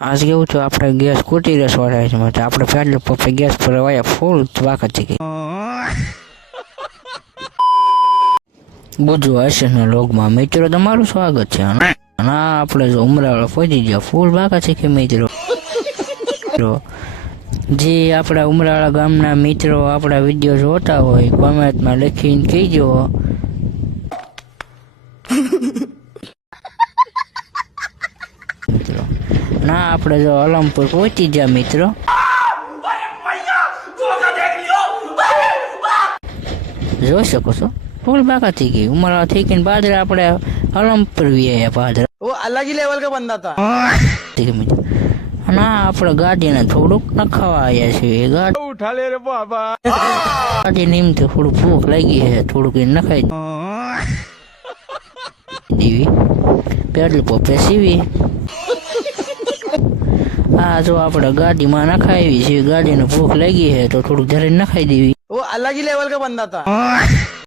आज केवुं छे आपणे गैस कूटी रसवाड़ा छे तो आपणे पेट्रोल पंपे गैस भरवाया फूल बाकी थी गई बुझो हशे ने लोगमां मित्रों तमारुं स्वागत छे ना आपणे जो उमरावाळा पहोंची गया फूल बाका छे के मित्रों जे आपड़ा उमरावाळा गामना मित्रों आपड़ा विडियो जोता होय कमेंट में लखीने कहीजो मित्रों ना आपणे जो अलमपुर पहुंची गया मित्रों જોઈ શકો છો ફૂલ બાકા થઈ ગઈ ઉમરા થઈ ગઈ બાદરા આપણે अलमपुर भी आया बादरा वो अलग ही लेवल का बंदा था ठीक है मित्र ना આપણે ગાડીને થોડુંક નખાવા આવ્યા છે ગાડી उठा ले रे बाबा ગાડી નીમતે થોડું ભૂખ લાગી છે થોડુંક એ નખાઈ દેવી પેટ્રોલ પંપે સીવી આ જો આપણે ગાડીમાં નખાવી છે ગાડીને ભૂખ લાગી છે તો થોડુંક જરા નખાઈ દેવી वो अलग ही लेवल का बंदा था